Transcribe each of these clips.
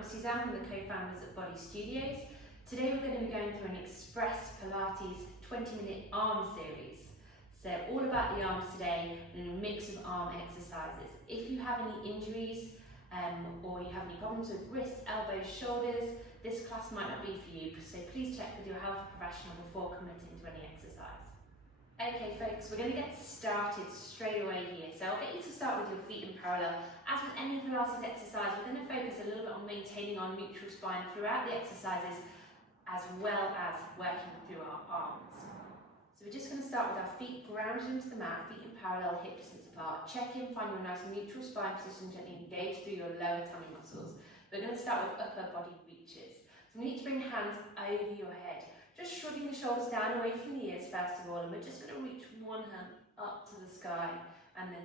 I'm Suzanne, one of the co-founders at Bodi Studios. Today we're going to be going through an Express Pilates 20-minute arm series. So all about the arms today and a mix of arm exercises. If you have any injuries or you have any problems with wrists, elbows, shoulders, this class might not be for you, so please check with your health professional before committing to any exercise. Okay folks, we're going to get started straight away here. So I'll get you to start with your feet in parallel. As with any Pilates exercise, we're going to focus a little bit on maintaining our neutral spine throughout the exercises, as well as working through our arms. So we're just going to start with our feet grounded into the mat, feet in parallel, hip distance apart. Check in, find your nice neutral spine position, gently engage through your lower tummy muscles. We're going to start with upper body reaches. So we need to bring hands over your head. Just shrugging the shoulders down away from the ears first of all, and we're just going to reach one hand up to the sky and then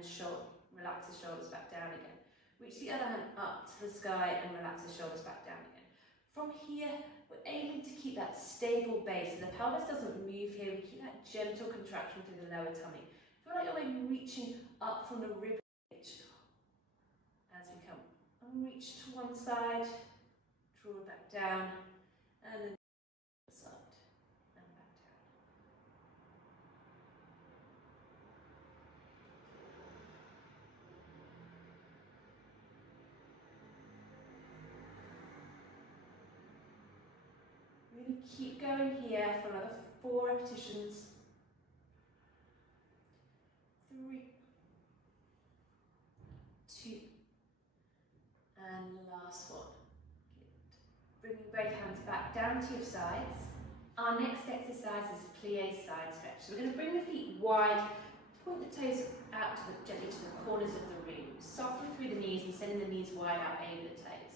relax the shoulders back down again. Reach the other hand up to the sky and relax the shoulders back down again. From here, we're aiming to keep that stable base, so the pelvis doesn't move here. We keep that gentle contraction through the lower tummy. Feel like you're maybe reaching up from the rib cage as we come and reach to one side, draw it back down, and then the side. We're going to keep going here for another 4 repetitions. 3, 2, and last one. Good. Bringing both hands back down to your sides. Our next exercise is plie side stretch. So we're going to bring the feet wide, point the toes out gently to the corners of the room. Soften through the knees and sending the knees wide out over the toes.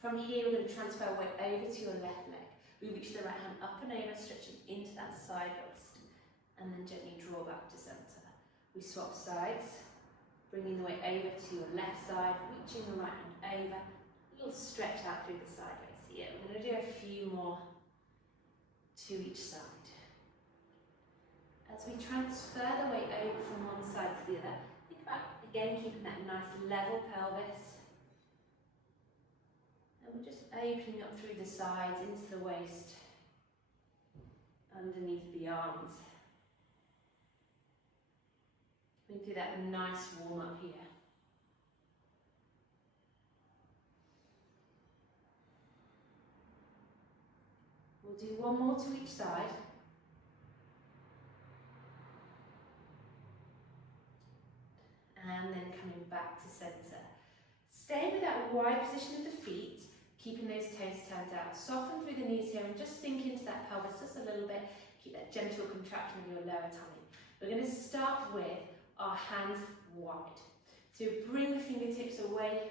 From here, we're going to transfer weight over to your left leg. We reach the right hand up and over, stretching into that side waist, and then gently draw back to centre. We swap sides, bringing the weight over to your left side, reaching the right hand over, a little stretch out through the side waist here. We're going to do a few more to each side. As we transfer the weight over from one side to the other, think about, again, keeping that nice level pelvis. And we're just opening up through the sides, into the waist, underneath the arms. We do that nice warm up here. We'll do one more to each side. And then coming back to centre. Stay with that wide position of the feet, keeping those toes turned out. Soften through the knees here and just sink into that pelvis just a little bit. Keep that gentle contraction of your lower tummy. We're going to start with our hands wide. So bring the fingertips away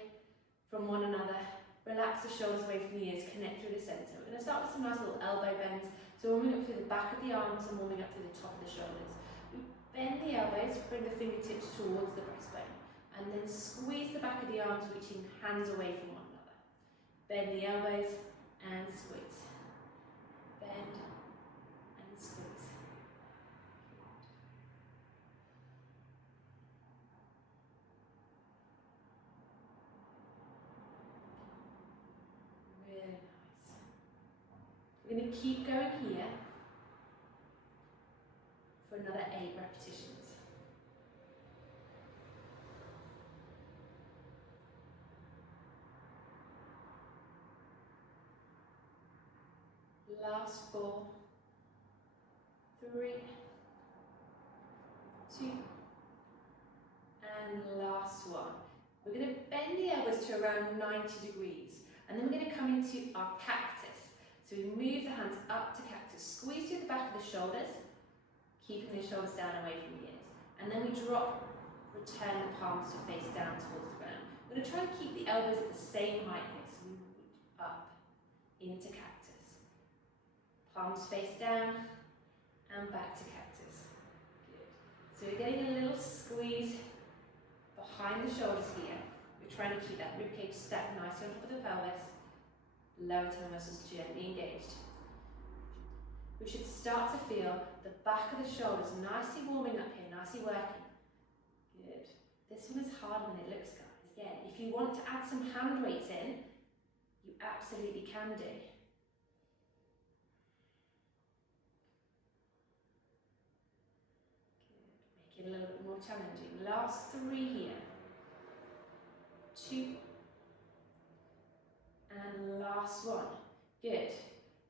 from one another. Relax the shoulders away from the ears. Connect through the centre. We're going to start with some nice little elbow bends. So warming up through the back of the arms and warming up through the top of the shoulders. We bend the elbows, bring the fingertips towards the breastbone. And then squeeze the back of the arms, reaching hands away from one another. Bend the elbows and squeeze. Bend and squeeze. Really nice. We're going to keep going here for another 8 repetitions. Last 4, 3, 2, and last one. We're going to bend the elbows to around 90 degrees, and then we're going to come into our cactus. So we move the hands up to cactus, squeeze through the back of the shoulders, keeping the shoulders down away from the ears, and then we drop, return the palms to face down towards the ground. We're going to try and keep the elbows at the same height here, so we reach up into cactus. Palms face down and back to cactus. Good. So we're getting a little squeeze behind the shoulders here. We're trying to keep that ribcage stacked nicely on top of the pelvis. Lower tummy muscles gently engaged. We should start to feel the back of the shoulders nicely warming up here, nicely working. Good. This one is harder than it looks, guys. Again, if you want to add some hand weights in, You absolutely can do. Good. Make it a little bit more challenging. Last 3 here. 2. And last 1. Good.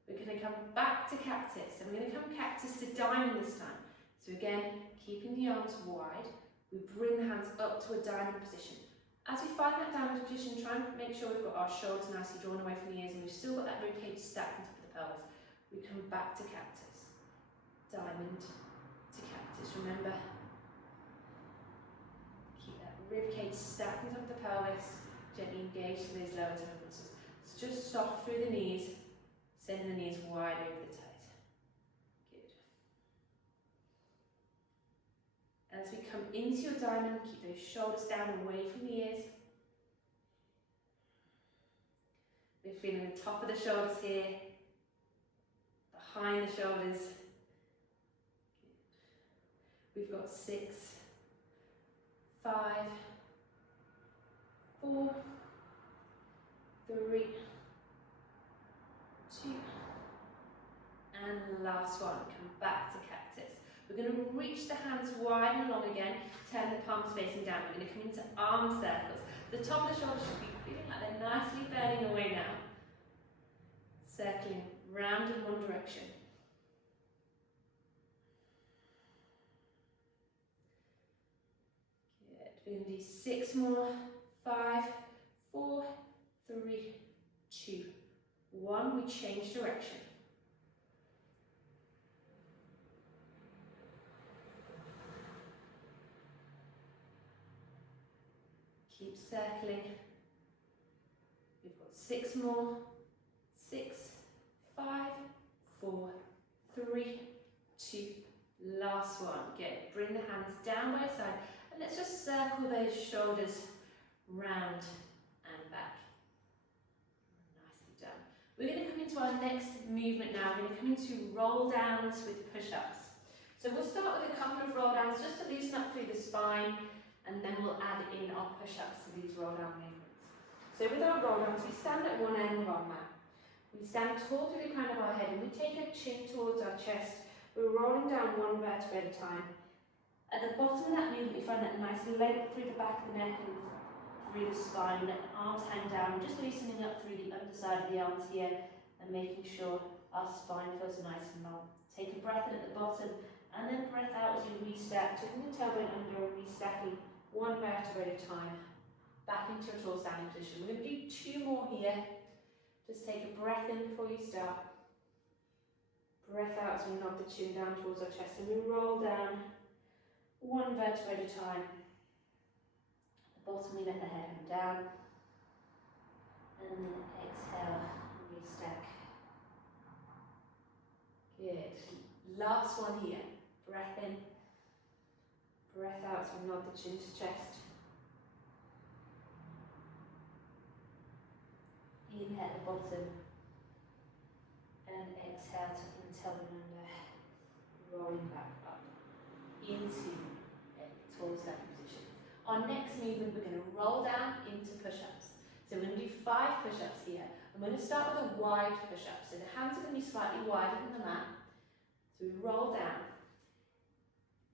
We're going to come back to cactus, and we're going to come cactus to diamond this time. So again, keeping the arms wide, we bring the hands up to a diamond position. As we find that diamond position, try and make sure we've got our shoulders nicely drawn away from the ears and we've still got that ribcage stacked on top of the pelvis. We come back to cactus. Diamond to cactus, remember. Keep that ribcage stacked on top of the pelvis, gently engage those lower toe muscles. It's just soft through the knees, sending the knees wide over the toes. Good. As we come into your diamond, keep those shoulders down away from the ears. We're feeling the top of the shoulders here, behind the shoulders. We've got 6, 5, 4, 3, 2, and last one. Come back to cactus. We're going to reach the hands wide and long again, turn the palms facing down. We're going to come into arm circles. The top of the shoulders should be feeling like they're nicely burning away now. Circling round in one direction. Good. We're going to do 6 more. 5, 4, 3, 2, 1. We change direction. Keep circling. We've got 6 more. 6, 5, 4, 3, 2. Last one. Good. Bring the hands down by your side and let's just circle those shoulders round and back. Nicely done. We're going to come into our next movement now. We're going to come into roll downs with push-ups. So we'll start with a couple of roll downs just to loosen up through the spine, and then we'll add in our push-ups to these roll down movements. So with our roll downs, we stand at one end of our mat. We stand tall through the crown of our head and we take our chin towards our chest. We're rolling down one vertebra at a time. At the bottom of that movement, we find that nice length through the back of the neck and through the spine. We let the arms hang down. We're just loosening up through the underside of the arms here and making sure our spine feels nice and long. Take a breath in at the bottom and then breath out as you restack, taking the tailbone under and restacking one vertebra at a time. Back into your tall standing position. We're going to do 2 more here. Just take a breath in before you start. Breath out as we nod the chin down towards our chest and we roll down one vertebra at a time. At the bottom we let the head hang down. And then exhale and restack. Good. Last one here. Breath in. Breath out as we nod the chin to chest. Inhale at the bottom. And exhale, tucking the tailbone under. Rolling back up. Into a tall standing position. Our next movement, we're going to roll down into push-ups. So we're going to do 5 push-ups here. I'm going to start with a wide push-up. So the hands are going to be slightly wider than the mat. So we roll down.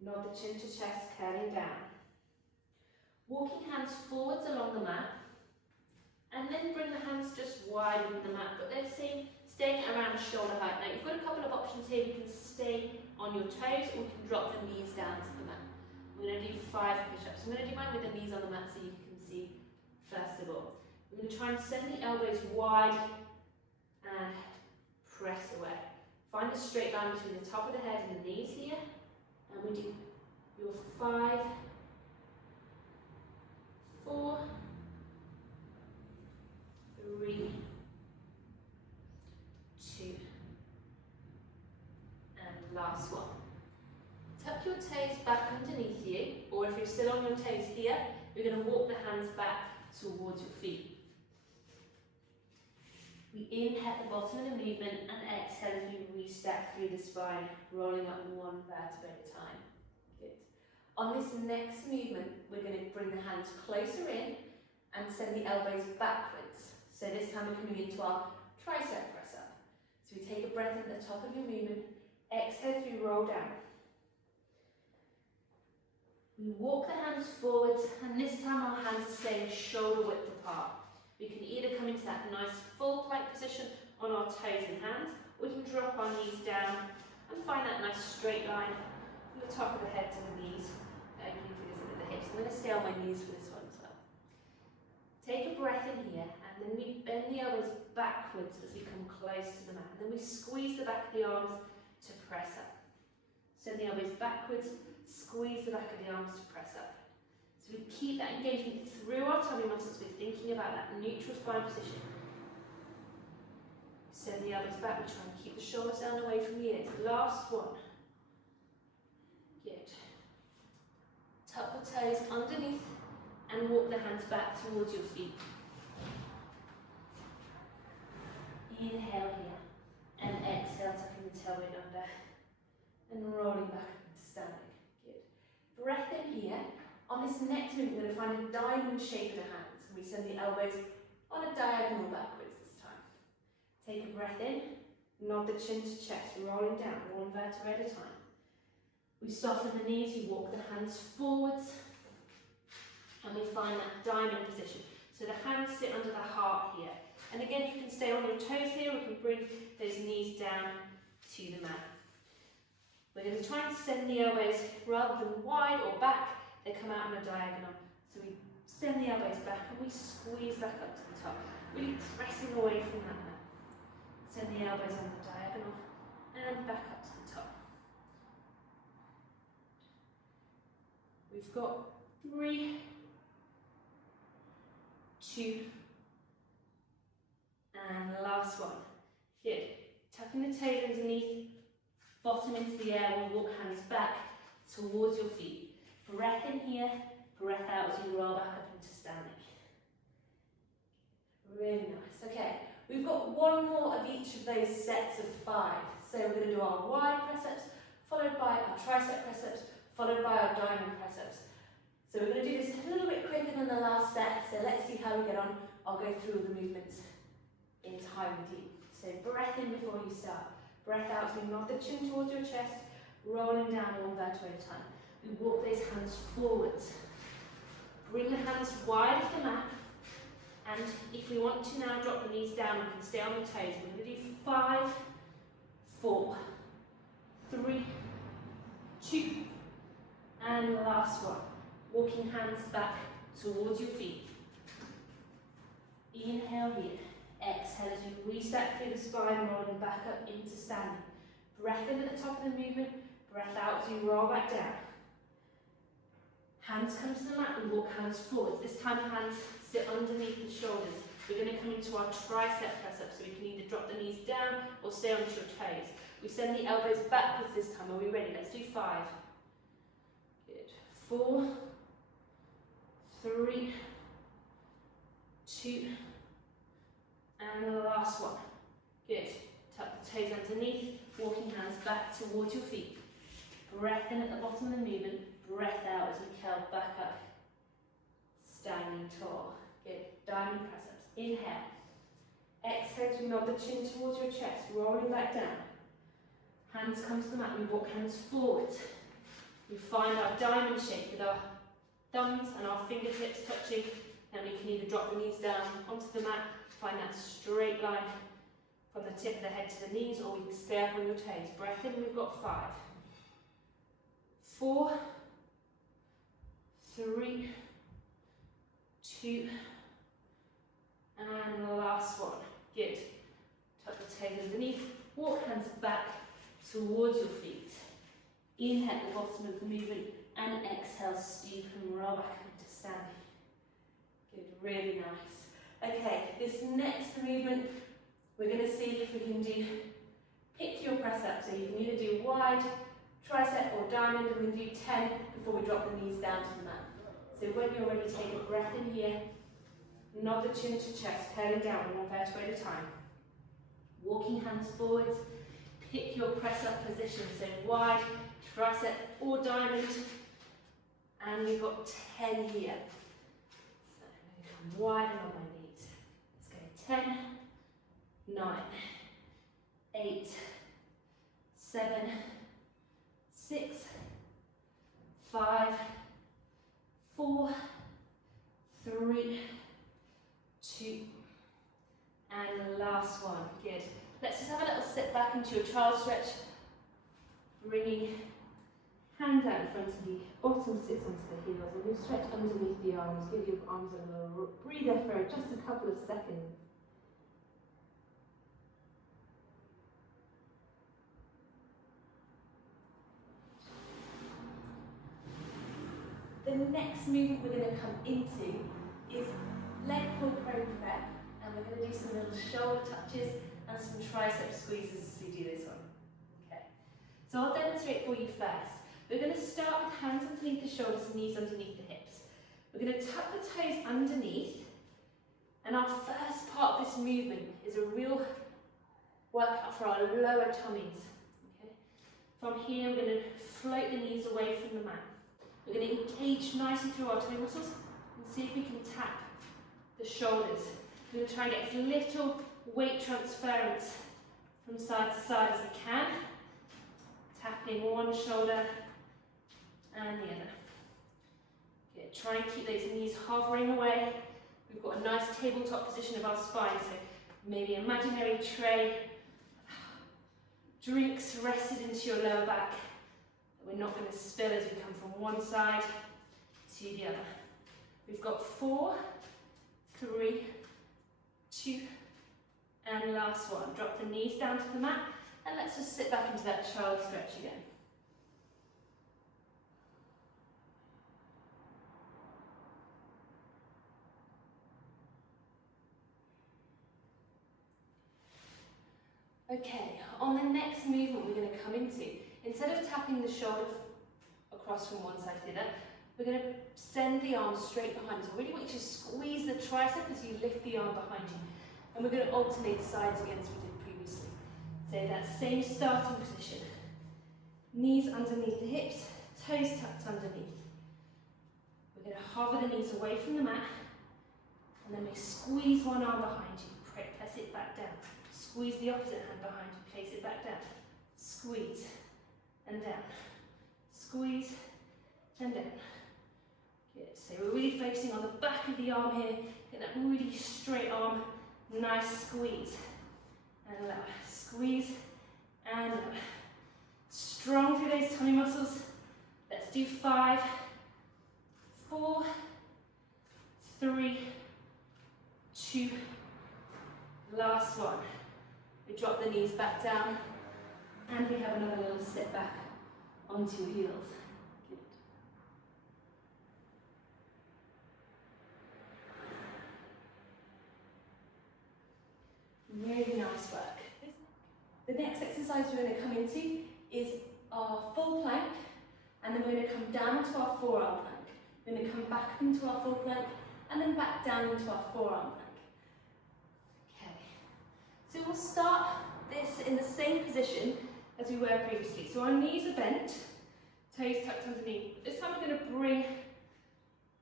Nod the chin to chest, curling down. Walking hands forwards along the mat. And then bring the hands just wider than the mat, but they're staying around shoulder height. Now you've got a couple of options here. You can stay on your toes or you can drop the knees down to the mat. We're going to do 5 push-ups. I'm going to do mine with the knees on the mat so you can see first of all. We're going to try and send the elbows wide and press away. Find a straight line between the top of the head and the knees here. And we do your 5, 4, 3, 2, and last one. Tuck your toes back underneath you, or if you're still on your toes here, you're going to walk the hands back towards your feet. We inhale at the bottom of the movement and exhale as we restack through the spine, rolling up one vertebra at a time. Good. On this next movement, we're going to bring the hands closer in and send the elbows backwards. So this time we're coming into our tricep press up. So we take a breath at the top of your movement, exhale as we roll down. We walk the hands forwards, and this time our hands are staying shoulder width apart. We can either come into that nice full plank position on our toes and hands, or we can drop our knees down and find that nice straight line from the top of the head to the knees, opening through the hips. I'm going to stay on my knees for this one as well. Take a breath in here, and then we bend the elbows backwards as we come close to the mat. And then we squeeze the back of the arms to press up. Send the elbows backwards, squeeze the back of the arms to press up. So we keep that engagement through our tummy muscles. We're thinking about that neutral spine position. Send the elbows back. We try and keep the shoulders down away from the ears. Last one. Good. Tuck the toes underneath and walk the hands back towards your feet. Inhale here and exhale, tucking the tailbone under and rolling back into standing. Good. Breath in here. On this next movement, we're going to find a diamond shape in the hands. And we send the elbows on a diagonal backwards this time. Take a breath in, nod the chin to chest, rolling down, one vertebra at a time. We soften the knees, we walk the hands forwards, and we find that diamond position. So the hands sit under the heart here. And again, you can stay on your toes here, we can bring those knees down to the mat. We're going to try and send the elbows rather than wide or back, they come out on a diagonal. So we send the elbows back and we squeeze back up to the top, really pressing away from that mat. Send the elbows on the diagonal and back up to the top. We've got 3, 2, and last one. Good. Tucking the toes underneath, bottom into the air, we'll walk hands back towards your feet. Breath in here, breath out as you roll back up into standing. Really nice. Okay, we've got one more of each of those sets of 5. So we're going to do our wide press-ups, followed by our tricep press-ups, followed by our diamond press-ups. So we're going to do this a little bit quicker than the last set, so let's see how we get on. I'll go through all the movements in time with you. So breath in before you start. Breath out as we nod the chin towards your chest, rolling down one vertebra at a time. We walk those hands forwards. Bring the hands wide of the mat. And if we want to now drop the knees down, we can stay on the toes. We're going to do 5, 4, 3, 2, and last one. Walking hands back towards your feet. Inhale here. Exhale as you restack through the spine, rolling back up into standing. Breath in at the top of the movement. Breath out as you roll back down. Hands come to the mat, we walk hands forwards. This time hands sit underneath the shoulders. We're going to come into our tricep press up, so we can either drop the knees down or stay onto your toes. We send the elbows backwards this time. Are we ready? Let's do 5. Good. 4, 3, 2, and the last one. Good. Tuck the toes underneath, walking hands back towards your feet. Breath in at the bottom of the movement. Breath out as we curl back up, standing tall. Good. Diamond press-ups. Inhale. Exhale as we nod the chin towards your chest, rolling back down. Hands come to the mat, we walk hands forwards. We find our diamond shape with our thumbs and our fingertips touching, and we can either drop the knees down onto the mat, find that straight line from the tip of the head to the knees, or we can stay up on your toes. Breath in, we've got 5, 4, 3, 2, and the last one. Good. Tuck the toes underneath, walk hands back towards your feet. Inhale at the bottom of the movement and exhale, stoop and roll back into standing. Good, really nice. Okay, this next movement, we're going to see if we can do pick your press up. So you can either do wide, tricep or diamond, and we do 10 before we drop the knees down to the mat. So when you're ready, take a breath in here, nod the chin to chest, curling down one vertebra at a time. Walking hands forwards, pick your press up position, so wide, tricep or diamond, and we've got 10 here. So I'm going to come wide and on my knees. Let's go 8, 7, 6, 5, 4, 3, 2, and last one. Good. Let's just have a little sit back into your child stretch, bringing hands out in front of you, bottom sits onto the heels, and you stretch underneath the arms. Give your arms a little breather for just a couple of seconds. The next movement we're going to come into is leg pull prone prep, and we're going to do some little shoulder touches and some tricep squeezes as we do this one. Okay, so I'll demonstrate for you first. We're going to start with hands underneath the shoulders and knees underneath the hips. We're going to tuck the toes underneath, and our first part of this movement is a real workout for our lower tummies. Okay? From here, we're going to float the knees away from the mat. We're going to engage nicely through our toe muscles and see if we can tap the shoulders. We're going to try and get as little weight transference from side to side as we can. Tapping one shoulder and the other. Good. Try and keep those knees hovering away. We've got a nice tabletop position of our spine, so maybe imaginary tray, drinks rested into your lower back. We're not going to spill as we come from one side to the other. We've got 4, 3, 2, and last one. Drop the knees down to the mat, and let's just sit back into that child stretch again. Okay, on the next movement we're going to come into, instead of tapping the shoulder across from one side to the other, we're going to send the arm straight behind us. I really want you to squeeze the tricep as you lift the arm behind you. And we're going to alternate sides again as we did previously. So that same starting position. Knees underneath the hips, toes tucked underneath. We're going to hover the knees away from the mat, and then we squeeze one arm behind you, press it back down. Squeeze the opposite hand behind you, place it back down. Squeeze and down. Squeeze and down. Good. So we're really focusing on the back of the arm here. Get that really straight arm. Nice squeeze. And lower. Squeeze and lower. Strong through those tummy muscles. Let's do 5, 4, 3, 2. Last one. We drop the knees back down, and we have another little sit back onto your heels. Good. Really nice work. The next exercise we're going to come into is our full plank, and then we're going to come down to our forearm plank. We're going to come back into our full plank, and then back down into our forearm plank. So we'll start this in the same position as we were previously. So our knees are bent, toes tucked underneath. This time we're going to bring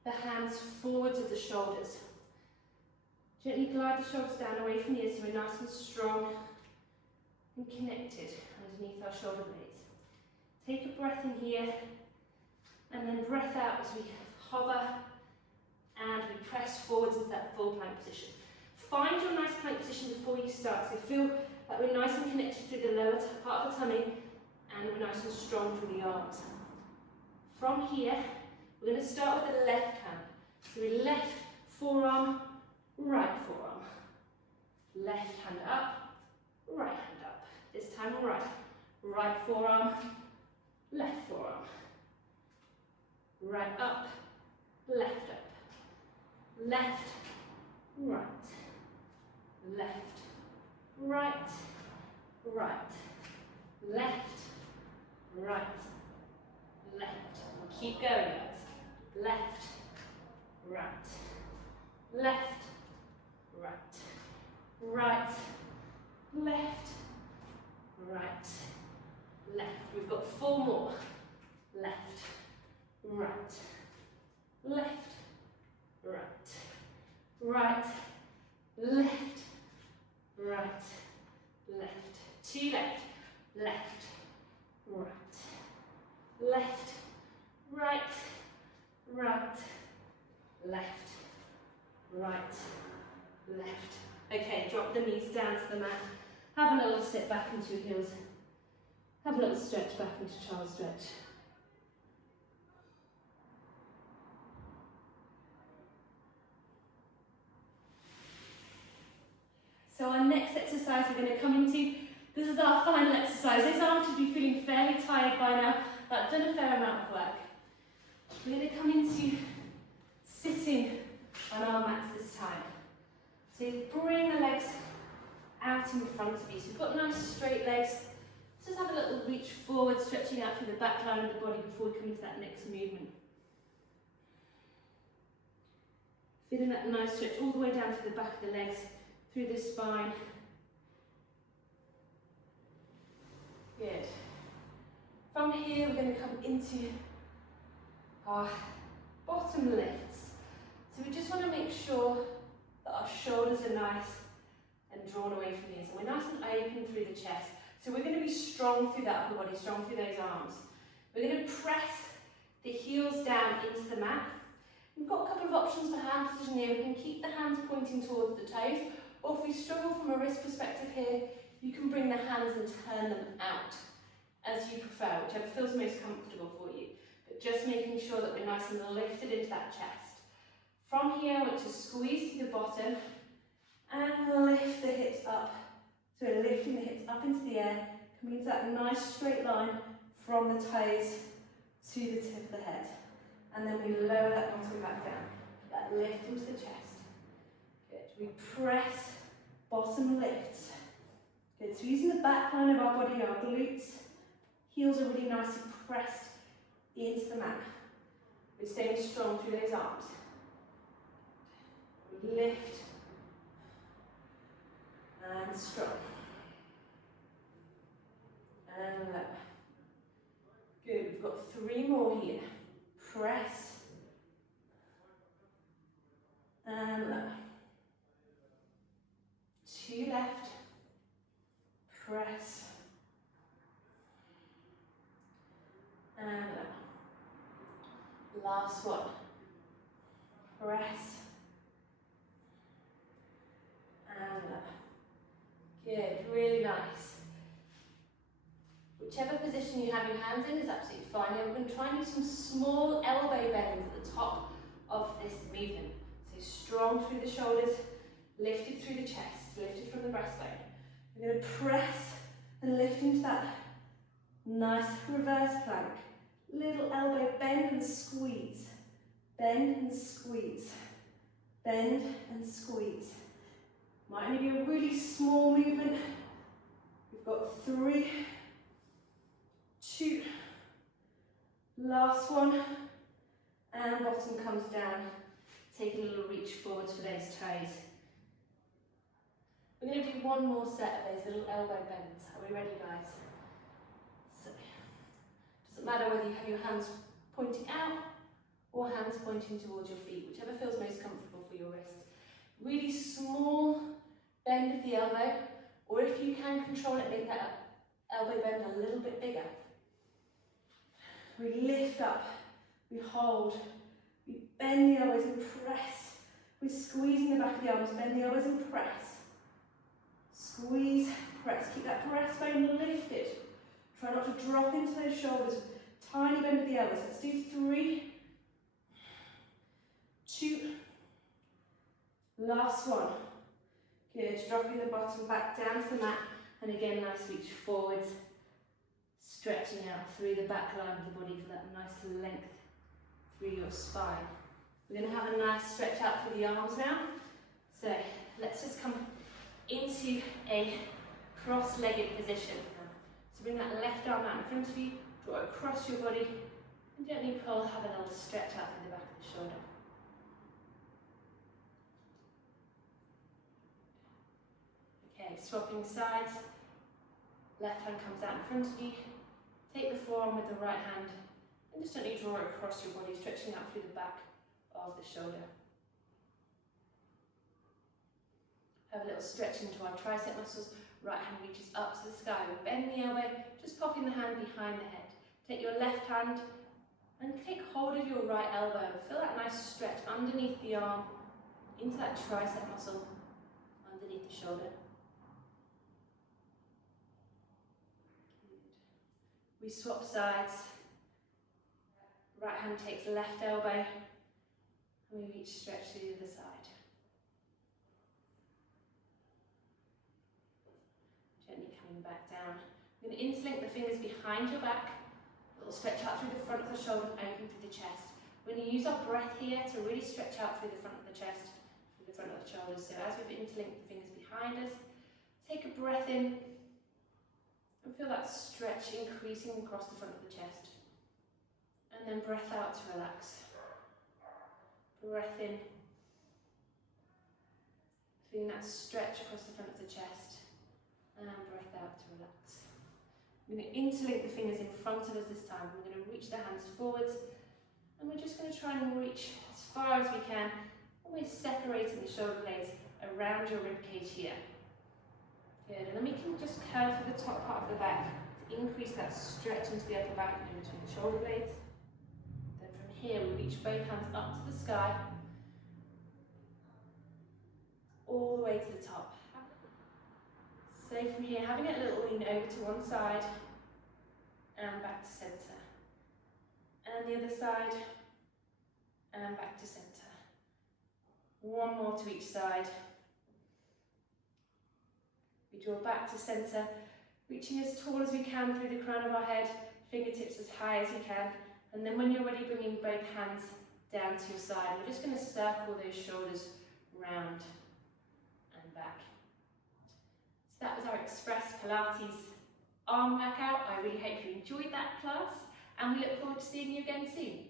the hands forwards of the shoulders. Gently glide the shoulders down away from the ears so we're nice and strong and connected underneath our shoulder blades. Take a breath in here, and then breath out as we hover and we press forwards into that full plank position. Find your nice plank position before you start, so feel that we're nice and connected through the lower part of the tummy, and we're nice and strong through the arms. From here, we're going to start with the left hand. So we left forearm, right forearm. Left hand up, right hand up. This time right. Right forearm, left forearm. Right up, left up. Left, right. Left, right, right, left, right, left. Keep going, guys. Left, right, left, right, right, left, right, left. We've got 4 more. Left, right, left, right, right, left, right, left. 2 left, left, right, left, right, right, left, right, left. Okay, drop the knees down to the mat. Have a little sit back into your heels. Have a little stretch back into child's stretch. So our next exercise we're going to come into, this is our final exercise. Those arms should be feeling fairly tired by now. I've done a fair amount of work. We're going to come into sitting on our mats this time. So bring the legs out in front of you. So you've got nice straight legs. Just have a little reach forward, stretching out through the back line of the body before we come into that next movement. Feeling that nice stretch all the way down to the back of the legs, through the spine. Good. From here we're going to come into our bottom lifts. So we just want to make sure that our shoulders are nice and drawn away from the ears. So we're nice and open through the chest. So we're going to be strong through that upper body, strong through those arms. We're going to press the heels down into the mat. We've got a couple of options for hand position here. We can keep the hands pointing towards the toes, or if we struggle from a wrist perspective here, you can bring the hands and turn them out as you prefer, whichever feels most comfortable for you. But just making sure that we're nice and lifted into that chest. From here, I want to squeeze to the bottom and lift the hips up. So we're lifting the hips up into the air, coming into that nice straight line from the toes to the tip of the head. And then we lower that bottom back down. That lift into the chest. Good. We press, bottom lifts. Good. So using the back line of our body, our glutes, heels are really nicely pressed into the mat. We're staying strong through those arms. Lift and strong. And lower. Good. We've got 3 more here. Press and lower. 2 left. Press and lower. Last one. Press and lower. Good, really nice. Whichever position you have your hands in is absolutely fine. And we're going to try and do some small elbow bends at the top of this movement. So strong through the shoulders, lifted through the chest, lifted from the breastbone. We're going to press and lift into that nice reverse plank. Little elbow bend and squeeze. Bend and squeeze. Bend and squeeze. Might only be a really small movement. We've got 3, 2, last one, and bottom comes down. Take a little reach forwards for those toes. We're going to do one more set of those little elbow bends. Are we ready, guys? So, doesn't matter whether you have your hands pointing out or hands pointing towards your feet, whichever feels most comfortable for your wrist. Really small bend of the elbow, or if you can control it, make that elbow bend a little bit bigger. We lift up, we hold, we bend the elbows and press. We're squeezing the back of the arms, bend the elbows and press. Squeeze, press, keep that breastbone lifted. Try not to drop into those shoulders. Tiny bend of the elbows. Let's do 3, 2, last one. Good, dropping the bottom back down to the mat, and again, nice reach forwards, stretching out through the back line of the body for that nice length through your spine. We're going to have a nice stretch out through the arms now. So let's just come into a cross-legged position. So bring that left arm out in front of you, draw it across your body, and gently pull, have a little stretch out through the back of the shoulder. Okay, swapping sides. Left hand comes out in front of you. Take the forearm with the right hand and just gently draw it across your body, stretching out through the back of the shoulder. Have a little stretch into our tricep muscles, Right hand reaches up to the sky. We bend the elbow, just popping the hand behind the head. Take your left hand and take hold of your right elbow. Feel that nice stretch underneath the arm, into that tricep muscle, underneath the shoulder. Good. We swap sides. Right hand takes left elbow, and we reach stretch to the other side. Gently coming back down. We're going to interlink the fingers behind your back. A little stretch out through the front of the shoulder and open through the chest. We're going to use our breath here to really stretch out through the front of the chest, through the front of the shoulders. So as we've interlinked the fingers behind us, take a breath in and feel that stretch increasing across the front of the chest. And then breath out to relax. Breath in, feeling that stretch across the front of the chest. And breath out to relax. We're going to interlink the fingers in front of us this time. We're going to reach the hands forwards, and we're just going to try and reach as far as we can, almost separating the shoulder blades around your rib cage here. Good, and then we can just curl through the top part of the back to increase that stretch into the upper back and in between the shoulder blades. Then from here we reach both hands up to the sky, all the way to the top. So from here, having a little lean over to one side and back to centre. And the other side and back to centre. One more to each side. We draw back to centre, reaching as tall as we can through the crown of our head, fingertips as high as we can. And then when you're ready, bringing both hands down to your side. We're just going to circle those shoulders round and back. So that was our Express Pilates arm workout. I really hope you enjoyed that class, and we look forward to seeing you again soon.